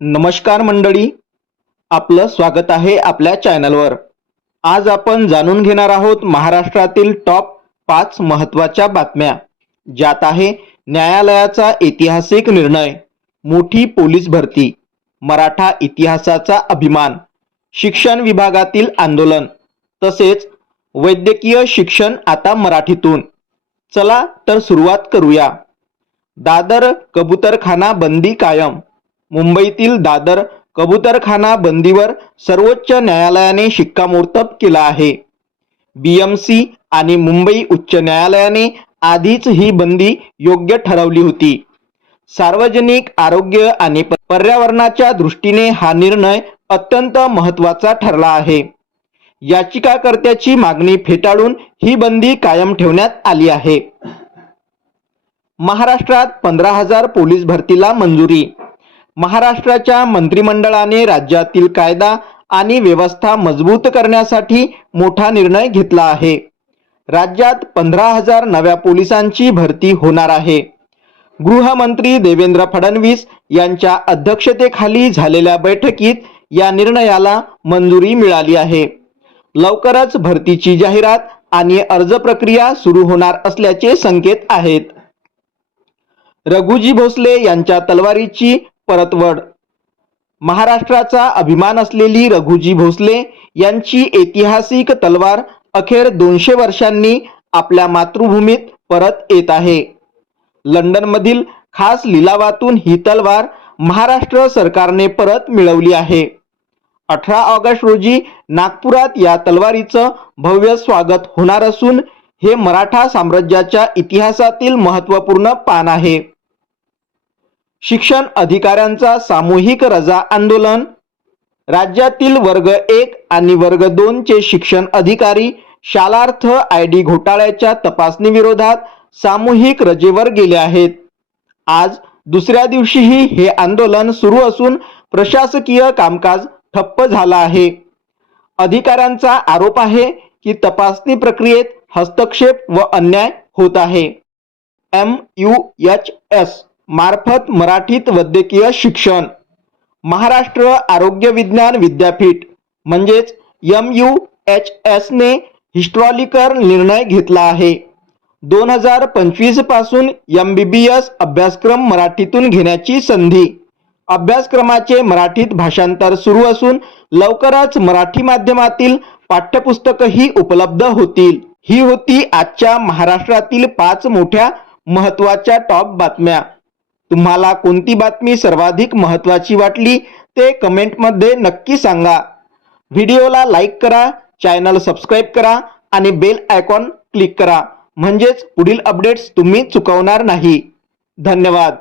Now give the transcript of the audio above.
नमस्कार मंडळी आपलं स्वागत आहे आपल्या चॅनलवर. आज आपण जाणून घेणार आहोत महाराष्ट्रातील टॉप पाच महत्त्वाच्या बातम्या ज्यात आहे न्यायालयाचा ऐतिहासिक निर्णय मोठी पोलीस भरती मराठा इतिहासाचा अभिमान शिक्षण विभागातील आंदोलन तसेच वैद्यकीय शिक्षण आता मराठीतून. चला तर सुरुवात करूया. दादर कबूतरखाना बंदी कायम मुंबईतील दादर कबूतरखाना बंदीवर सर्वोच्च न्यायालयाने शिक्कामोर्तब केला आहे. बीएमसी आणि मुंबई उच्च न्यायालयाने आधीच ही बंदी योग्य ठरवली होती. सार्वजनिक आरोग्य आणि पर्यावरणाच्या दृष्टीने हा निर्णय अत्यंत महत्त्वाचा ठरला आहे. याचिकाकर्त्याची मागणी फेटाळून ही बंदी कायम ठेवण्यात आली आहे. महाराष्ट्रात पंधरा हजार पोलीस भरतीला मंजुरी महाराष्ट्राच्या मंत्रिमंडळाने राज्यातील कायदा आणि व्यवस्था मजबूत करण्यासाठी मोठा निर्णय घेतला आहे. राज्यात पंधरा हजार नव्या पोलिसांची भरती होणार आहे. गृहमंत्री देवेंद्र फडणवीस यांच्या अध्यक्षतेखाली झालेल्या बैठकीत या निर्णयाला मंजुरी मिळाली आहे. लवकरच भरतीची जाहिरात आणि अर्ज प्रक्रिया सुरू होणार असल्याचे संकेत आहेत. रघुजी भोसले यांच्या तलवारीची परतवड. महाराष्ट्राचा अभिमान असलेली रघुजी भोसले यांची ऐतिहासिक तलवार अखेर दोनशे वर्षांनी आपल्या मातृभूमीत परत येत आहे. लंडनमधील खास लिलावातून ही तलवार महाराष्ट्र सरकारने परत मिळवली आहे. अठरा ऑगस्ट रोजी नागपुरात या तलवारीचं भव्य स्वागत होणार असून हे मराठा साम्राज्याच्या इतिहासातील महत्त्वपूर्ण पान आहे. शिक्षण अधिकाऱ्यांचा सामूहिक रजा आंदोलन. राज्यातील वर्ग एक आणि वर्ग दोनचे शिक्षण अधिकारी शालार्थ आय डी घोटाळ्याच्या तपासणी विरोधात सामूहिक रजेवर गेले आहेत. आज दुसऱ्या दिवशीही हे आंदोलन सुरू असून प्रशासकीय कामकाज ठप्प झाला आहे. अधिकाऱ्यांचा आरोप आहे की तपासणी प्रक्रियेत हस्तक्षेप व अन्याय होत आहे. एम यू एच एस मार्फत मराठीत वैद्यकीय शिक्षण. महाराष्ट्र आरोग्य विज्ञान विद्यापीठ. म्हणजेच एम यू एच एसने हिस्ट्रॉलिकर निर्णय घेतला आहे. दोन हजार पंचवीसपासून एम बी बी एस अभ्यासक्रम मराठीतून घेण्याची संधी. अभ्यासक्रमाचे मराठीत भाषांतर सुरू असून लवकरच मराठी माध्यमातील पाठ्यपुस्तकही उपलब्ध होतील. ही होती आजच्या महाराष्ट्रातील पाच मोठ्या महत्त्वाच्या टॉप बातम्या. तुम्हाला कोणती बातमी सर्वाधिक महत्त्वाची वाटली ते कमेंटमध्ये नक्की सांगा. व्हिडिओला लाईक करा चॅनल सबस्क्राईब करा आणि बेल आयकॉन क्लिक करा. म्हणजेच पुढील अपडेट्स तुम्ही चुकवणार नाही. धन्यवाद.